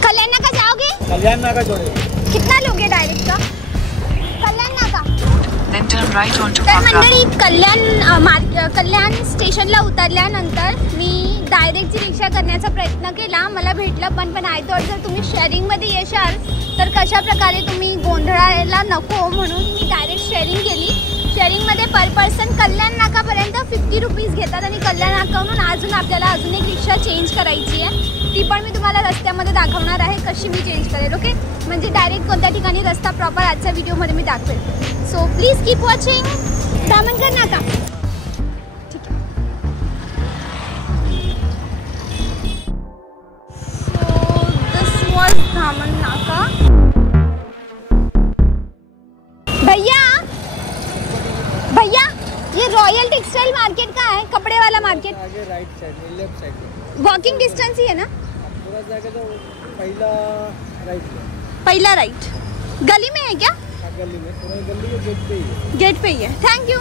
कल्याण नाका जाओगे? कल्याण नाका छोड़े। कितना लोगे डायरेक्ट का? कल्याण नाका। तर मंडळी कल्याण स्टेशनला उतरल्यानंतर मी डायरेक्टची रिक्षा करण्याचा प्रयत्न केला, मला भेटलं पण आय थॉट जर तुम्ही शेअरिंगमध्ये येशाल तर कशा प्रकारे तुम्ही गोंधळायला नको म्हणून मी डायरेक्ट शेअरिंग केली. शेअरिंगमध्ये पर पर्सन कल्याण नाकापर्यंत 50 रुपीज घेतात आणि कल्याण नाकावरून अजून आपल्याला एक रिक्षा चेंज करायची आहे. ती पण मी तुम्हाला रस्त्यामध्ये दाखवणार आहे कशी मी चेंज करेल. ओके, म्हणजे डायरेक्ट कोणत्या ठिकाणी रस्ता प्रॉपर आजच्या व्हिडिओमध्ये मी दाखवेल. So please keep watching. Damangad नाका. ठीक आहे. सो दिस वॉज दामन नाका. भैया ये रॉयल टेक्सटाइल मार्केट का है, कपड़े वाला मार्केट. आगे राइट साइड में, लेफ्ट साइड में वॉकिंग डिस्टेंस ही है ना? थोड़ा जाके तो पहला राइट गली में है क्या? गली में, पूरा गली के गेट पे ही है. गेट पे ही है. Thank you.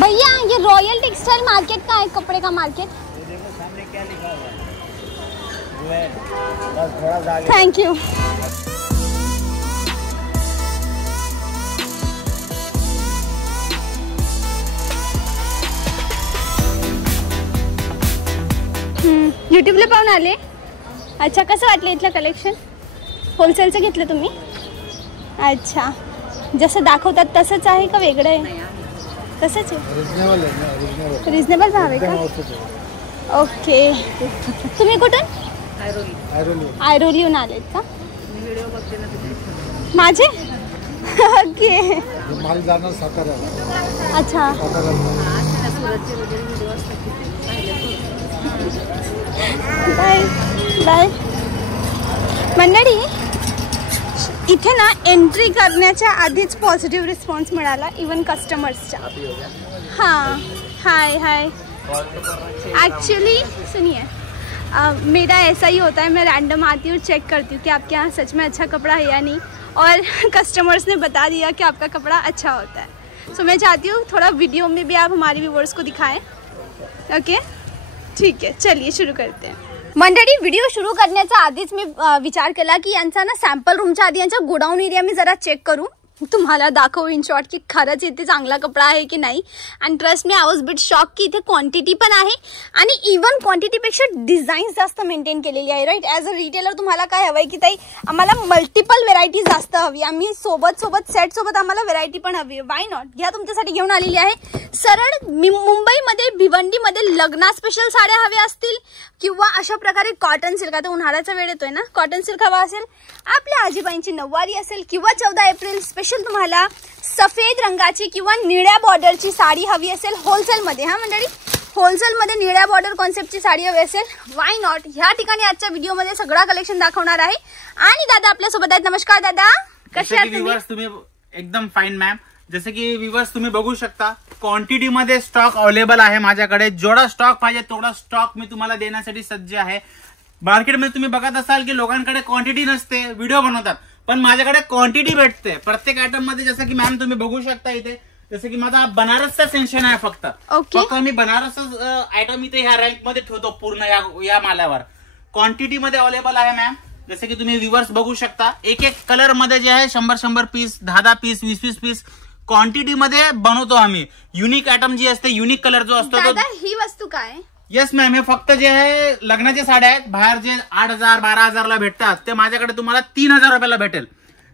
भैया ये रॉयल टेक्सटाइल मार्केट का है, कपड़े का मार्केट. ये देखो सामने क्या लिखा हुआ है. बस थोड़ा सा आगे. Thank you. यूट्यूबला पाहून आले. अच्छा, कसं वाटलं इथलं कलेक्शन? होलसेलचं घेतलं तुम्ही? अच्छा, जसं दाखवतात तसंच आहे का वेगळं आहे? तसंच आहे. रिजनेबल भाव आहे का? ओके. तुम्ही कुठून? ऐरोलीहून आलेत का? माझे? ओके. अच्छा. Bye bye. मंडळी, इथे ना एंट्री करण्याच्या आधीच पॉझिटिव्ह रिस्पॉन्स मिळाला इवन कस्टमर्सचा. हाँ, हाय हाय. एक्चुअली सुनिए, मेरा ऐसा ही होता है, मैं रैंडम आती हूँ, चेक करती हूँ कि आपके यहाँ सच में अच्छा कपड़ा है या नहीं, और कस्टमर्स ने बता दिया कि आपका कपड़ा अच्छा होता है. सो मैं चाहती हूँ थोड़ा वीडियो में भी आप हमारे व्यूवर्स को दिखाएं. ओके, ठीक आहे, चलिए सुरू करते हैं. मंडळी, व्हिडिओ सुरू करण्याच्या आधीच मी विचार केला की यांचा ना सॅम्पल रूमच्या आधी यांचा गोडाऊन एरिया मी जरा चेक करू, तुम्हाला दाखवू इन शॉर्ट की खरंच इथे चांगला कपडा आहे की नाही. And trust me, I was bit shock की इथे क्वांटिटी पण आहे आणि इवन क्वांटिटीपेक्षा डिझाईन्स जास्त मेंटेन केलेली आहे. राईट, ॲज अ रिटेलर तुम्हाला काय हवंय की ताई आम्हाला मल्टिपल व्हेरायटी जास्त हवी, आम्ही सोबत सेटसोबत आम्हाला व्हेरायटी पण हवी. वाय नॉट, घ्या, तुमच्यासाठी घेऊन आलेली आहे. सरळ मुंबईमध्ये भिवंडीमध्ये लग्ना स्पेशल साड्या हव्या असतील किंवा अशा प्रकारे कॉटन सिल्क, आता उन्हाळ्याचा वेळ येतोय ना, कॉटन सिल्क हवा असेल, आपल्या आजीबाईंची नऊवारी असेल किंवा 14 एप्रिल स्पेशल तुम्हाला सफेद रंगाची किंवा निळ्या बॉर्डरची साडी हवी असेल होलसेलमध्ये. हा मंडळी, होलसेलमध्ये निळ्या बॉर्डर कॉन्सेप्टची साडी हवी असेल, वाय नॉट, ह्या ठिकाणी आजच्या व्हिडिओमध्ये सगळा कलेक्शन दाखवणार आहे. आणि दादा आपल्यासोबत आहेत. नमस्कार दादा, कसे आहात तुम्ही? एकदम फाईन मॅम. जसे की व्ह्यूअर्स तुम्ही बघू शकता, क्वांटिटी मध्ये स्टॉक अवेलेबल आहे माझ्याकडे. जेवढा स्टॉक पाहिजे तेवढा स्टॉक मी तुम्हाला देण्यासाठी सज्ज आहे. मार्केटमध्ये तुम्ही बघत असाल की लोकांकडे क्वांटिटी नसते, व्हिडिओ बनवतात, पण माझ्याकडे क्वांटिटी भेटते प्रत्येक आयटम मध्ये. जसं की मॅम तुम्ही बघू शकता इथे, जसं की माझा बनारसचा सेक्शन आहे फक्त मी बनारस आयटम इथे ह्या रँक मध्ये ठेवतो पूर्ण या मालावर. क्वांटिटी मध्ये अवेलेबल आहे मॅम. जसे की तुम्ही व्ह्यूअर्स बघू शकता, एक कलर मध्ये जे आहे 100 पीस, 10 पीस, 20 पीस क्वांटिटी मध्ये बनवतो आम्ही. युनिक आयटम जी असते, युनिक कलर जो असतो तो. ही वस्तू काय? येस मॅम, हे फक्त जे आहे लग्नाच्या साड्या आहेत. बाहेर जे 8,000 12,000 ला भेटतात ते माझ्याकडे तुम्हाला 3,000 रुपयाला भेटेल.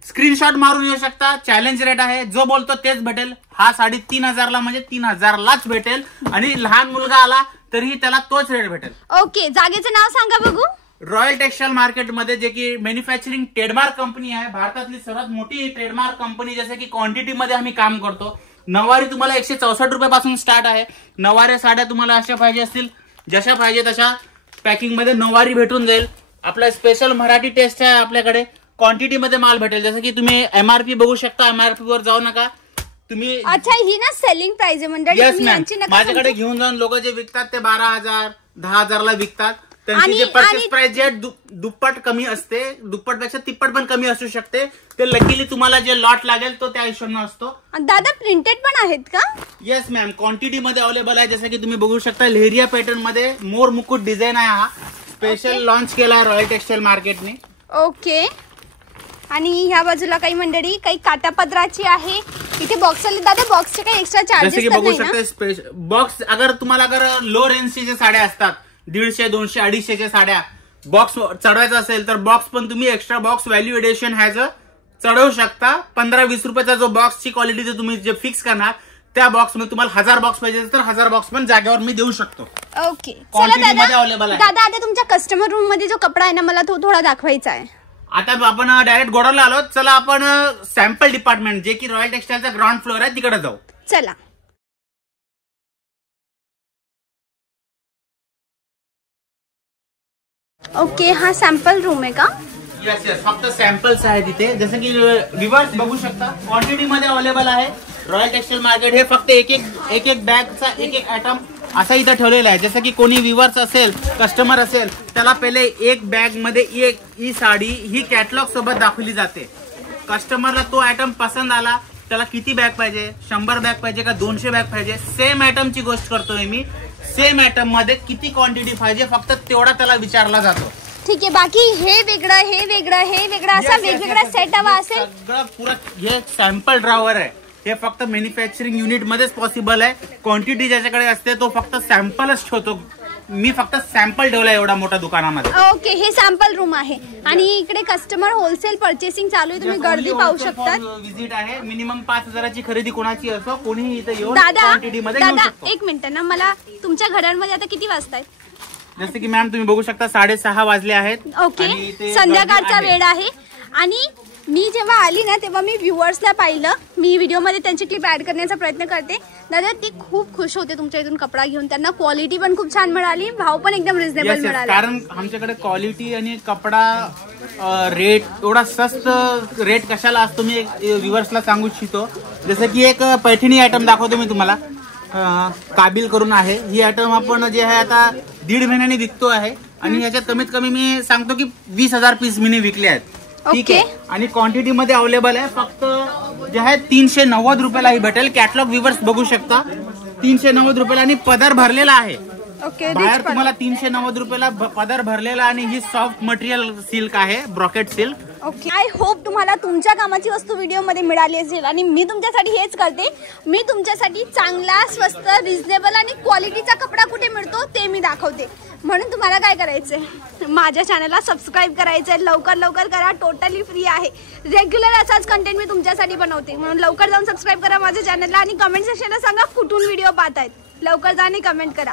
स्क्रीनशॉट मारून येऊ शकता. चॅलेंज रेट आहे, जो बोलतो तेच भेटेल. हा साडी 3,000 ला म्हणजे 3,000 लाच भेटेल आणि लहान मुलगा आला तरीही त्याला तोच रेट भेटेल. ओके, जागेचं नाव सांगा बघू. रॉयल टेक्सटाइल मार्केट मध्ये, जे की मॅन्युफॅक्चरिंग ट्रेडमार्क कंपनी आहे, भारतातली सर्वात मोठी ट्रेडमार्क कंपनी. जसे की क्वांटिटी मध्ये आम्ही काम करतो. नऊवारी तुम्हाला 164 रुपयापासून स्टार्ट आहे. नऊवारी साड्या तुम्हाला अशा पाहिजे असतील, जशा पाहिजे तशा पॅकिंग मध्ये नऊवारी भेटून जाईल. आपला स्पेशल मराठी टेस्ट आहे आपल्याकडे. क्वांटिटी मध्ये माल भेटेल. जसं की तुम्ही एमआरपी बघू शकता, एमआरपी वर जाऊ नका तुम्ही. अच्छा, ही ना सेलिंग प्राइस आहे मंडळी. माझ्याकडे घेऊन जाऊन लोक जे विकतात ते 12,000 10,000 ला विकतात. त्यांची जे परचेस प्राइस जे दुप्पट कमी असते, दुप्पटपेक्षा तिप्पट पण कमी असू शकते. ते लकीली तुम्हाला जे लॉट लागेल तो त्या हिशोबाने असतो. दादा प्रिंटेड पण आहेत का? येस मॅम, क्वांटिटी मध्ये अवेलेबल आहे. जसं की तुम्ही बघू शकता लेहरिया पॅटर्न मध्ये मोर मुकुट डिझाईन आहे. हा स्पेशल लॉन्च केला आहे रॉयल टेक्सटाईल मार्केटने. ओके. आणि ह्या बाजूला काही मंडळी काही काटापदराची आहे. इथे बॉक्स आले दादा, बॉक्सचे काही एक्स्ट्रा चार्जेस जसे की बघू शकता बॉक्स अगर तुम्हाला अगर लो रेंजची जे साड्या असतात 150, 200, 250च्या साड्या बॉक्स चढवायचा असेल तर बॉक्स पण तुम्ही एक्स्ट्रा बॉक्स व्हॅल्यू एडिशन ह्याच चढवू शकता. 15-20 रुपयाचा जो बॉक्सची क्वालिटी तुम्ही जे फिक्स करणार त्या बॉक्स मध्ये तुम्हाला 1000 बॉक्स पाहिजे तर 1000 बॉक्स पण जागेवर मी देऊ शकतो. ओके. चला दादा, आता तुमच्या कस्टमर रूम मध्ये जो कपडा आहे ना मला तो थोडा दाखवायचा आहे. आता आपण डायरेक्ट गोडाऊनला आलो. चला आपण सॅम्पल डिपार्टमेंट जे की रॉयल टेक्सटाईलचा ग्राउंड फ्लोअर आहे तिकडे जाऊ. चला. ओके, हा सॅम्पल रूम आहे का? येस येस, फक्त सॅम्पल्स आहे तिथे. जसं की विवर्स बघू शकता क्वांटिटी मध्ये अवेलेबल आहे. रॉयल टेक्सटाईल मार्केट हे फक्त एक बॅगचा एक आयटम असा इथं ठेवलेला आहे. जसं की कोणी विवर्स असेल, कस्टमर असेल, त्याला पहिले एक बॅग मध्ये ही साडी ही कॅटलॉग सोबत दाखवली जाते. कस्टमरला तो आयटम पसंत आला, त्याला किती बॅग पाहिजे, 100 बॅग पाहिजे का 200 बॅग पाहिजे, सेम आयटमची गोष्ट करतोय मी. सेम आयटम मध्ये किती क्वांटिटी पाहिजे फक्त तेवढा त्याला विचारला जातो. ठीक आहे. बाकी हे वेगळं हे वेगळं हे वेगळं असा वेगवेगळा सेट हवा असेल. सगळं पुरा हे सॅम्पल ड्रॉवर आहे. हे फक्त मॅन्युफॅक्चरिंग युनिट मध्येच पॉसिबल आहे. क्वांटिटी ज्याच्याकडे असते तो फक्त सॅम्पलच ठेवतो. मी फक्त सॅम्पल ठेवला एवढा मोठ्या दुकानामध्ये. ओके, हे सॅम्पल रूम आहे आणि इकडे कस्टमर होलसेल परचेसिंग चालू आहे. तुम्ही गर्दी पाहू शकता. विजिट आहे. मिनिमम 5000ची खरेदी कोणाची असो कोणी इथे येऊन दादा क्वांटिटी मध्ये घेऊ शकतो. एक मिनिट ना, मला तुमच्या घड्याळमध्ये आता किती वाजतायत? जसे की मॅम तुम्ही बघू शकता 6:30 वाजले आहेत. ओके, संध्याकाळचा वेळ आहे. आणि मी जेव्हा आली ना तेव्हा मी व्ह्युअर्सला पाहिलं. मी व्हिडिओमध्ये त्यांची क्लिप ऍड करण्याचा प्रयत्न करते. दादा ते खूप खुश होते तुमच्या इथून कपडा घेऊन. त्यांना क्वालिटी पण खूप छान मिळाली, भाव पण एकदम रिझनेबल मिळाला. कारण आमच्याकडे क्वालिटी आणि कपडा रेट एवढा स्वस्त रेट कशाला असतो मी व्ह्युअर्सला सांगू इच्छितो. जसं की एक पैठणी आयटम दाखवतो मी तुम्हाला. काबिल करून आहे ही आयटम. आपण जे आहे आता 1.5 महिन्याने विकतो आहे आणि याच्यात कमीत कमी मी सांगतो की 20,000 पीस मी विकले आहेत. ठीक आहे. आणि क्वांटिटी मध्ये अवेलेबल आहे. फक्त जे आहे 390 रुपयाला ही भेटेल. कॅटलॉग व्ह्युअर्स बघू शकता 390 रुपयाला आणि पदर भरलेला आहे. ओके, बाहेर तुम्हाला 390 रुपयाला पदर भरलेला आणि ही सॉफ्ट मटेरियल सिल्क आहे, brocade silk. Okay, I hope तुम्हाला तुमच्या कामाची वस्तू व्हिडिओमध्ये मिळाली असेल आणि मी तुमच्यासाठी हेच करते. मी तुमच्यासाठी चांगला, स्वस्त, रिझनेबल आणि क्वालिटीचा कपडा कुठे मिळतो ते मी दाखवते. म्हणून तुम्हाला काय करायचंय, माझ्या चॅनलला सबस्क्राईब करायचंय. लवकर करा, टोटली फ्री आहे. रेग्युलर असाच कंटेंट मी तुमच्यासाठी बनवते. म्हणून लवकर जाऊन सबस्क्राईब करा माझ्या चॅनलला आणि कमेंट सेक्शनला सांगा कुठून व्हिडिओ पाहतायत. लवकर जा आणि कमेंट करा.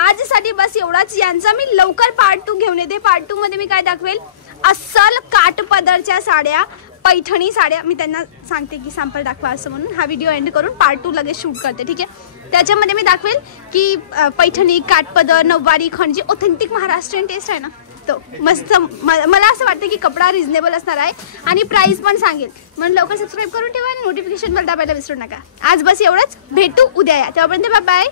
आजसाठी बस एवढाच. यांचा मी लवकर पार्ट 2 घेऊन येते. पार्ट 2 मध्ये मी काय दाखवेल, अस्सल काठपदरच्या साड्या, पैठणी साड्या. मी त्यांना सांगते की सॅम्पल दाखवा असं म्हणून. हा व्हिडिओ एंड करून पार्ट 2 लगेच शूट करते. ठीक आहे. त्याच्यामध्ये मी दाखवेल की पैठणी, काठपदर, नऊवारी, खंडजी, ऑथेंटिक महाराष्ट्रीयन टेस्ट आहे ना तो मस्त. मला असं वाटतं की कपडा रिझनेबल असणार आहे आणि प्राइस पण सांगेल. म्हणून लवकर सबस्क्राईब करून ठेवा आणि नोटिफिकेशन बेल दाबायला विसरू नका. आज बस एवढंच. भेटू उद्या या. तेव्हापर्यंत बाय बाय.